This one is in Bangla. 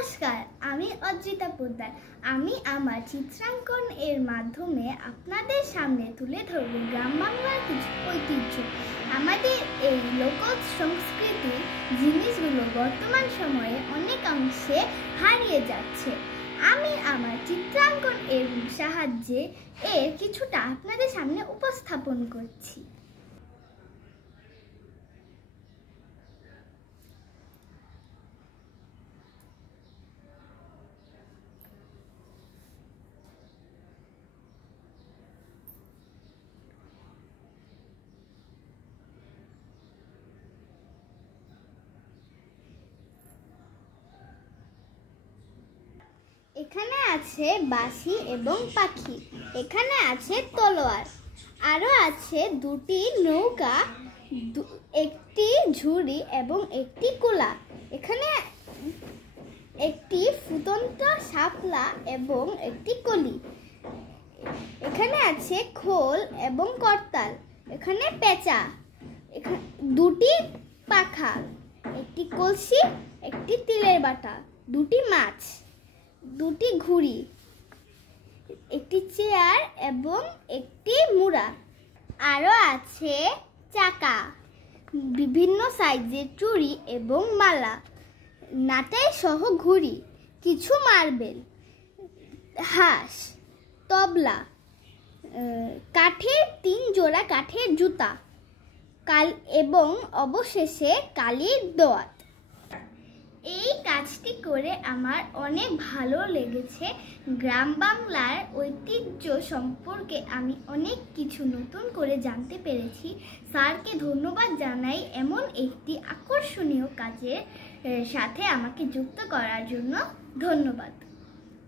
নমস্কার, আমি অর্জিতা পোদ্দার। আমি আমার চিত্রাঙ্কন এর মাধ্যমে আপনাদের সামনে তুলে ধরব গ্রাম বাংলার কিছু ঐতিহ্য। আমাদের এই লোক সংস্কৃতির জিনিসগুলো বর্তমান সময়ে অনেকাংশে হারিয়ে যাচ্ছে। আমি আমার চিত্রাঙ্কন এর সাহায্যে এর কিছুটা আপনাদের সামনে উপস্থাপন করছি। এখানে আছে বাঁশি এবং পাখি, এখানে আছে তলোয়ার, আরও আছে দুটি নৌকা, একটি ঝুড়ি এবং একটি কুলা। এখানে একটি ফুটন্ত শাপলা এবং একটি কলি। এখানে আছে খোল এবং করতাল, এখানে পেঁচা, দুটি পাখা, একটি কলসি, একটি তিলের বাটা, দুটি মাছ, দুটি ঘুড়ি, একটি চেয়ার এবং একটি মুড়া। আরও আছে চাকা, বিভিন্ন সাইজের চুড়ি এবং মালা, নাটাই সহ ঘুড়ি, কিছু মার্বেল, হাঁস, তবলা, কাঠের 3 জোড়া কাঠের জুতা এবং অবশেষে কালির দোয়াত। এই কাজটি করে আমার অনেক ভালো লেগেছে। গ্রাম বাংলার ঐতিহ্য সম্পর্কে আমি অনেক কিছু নতুন করে জানতে পেরেছি। স্যারকে ধন্যবাদ জানাই এমন একটি আকর্ষণীয় কাজের সাথে আমাকে যুক্ত করার জন্য। ধন্যবাদ।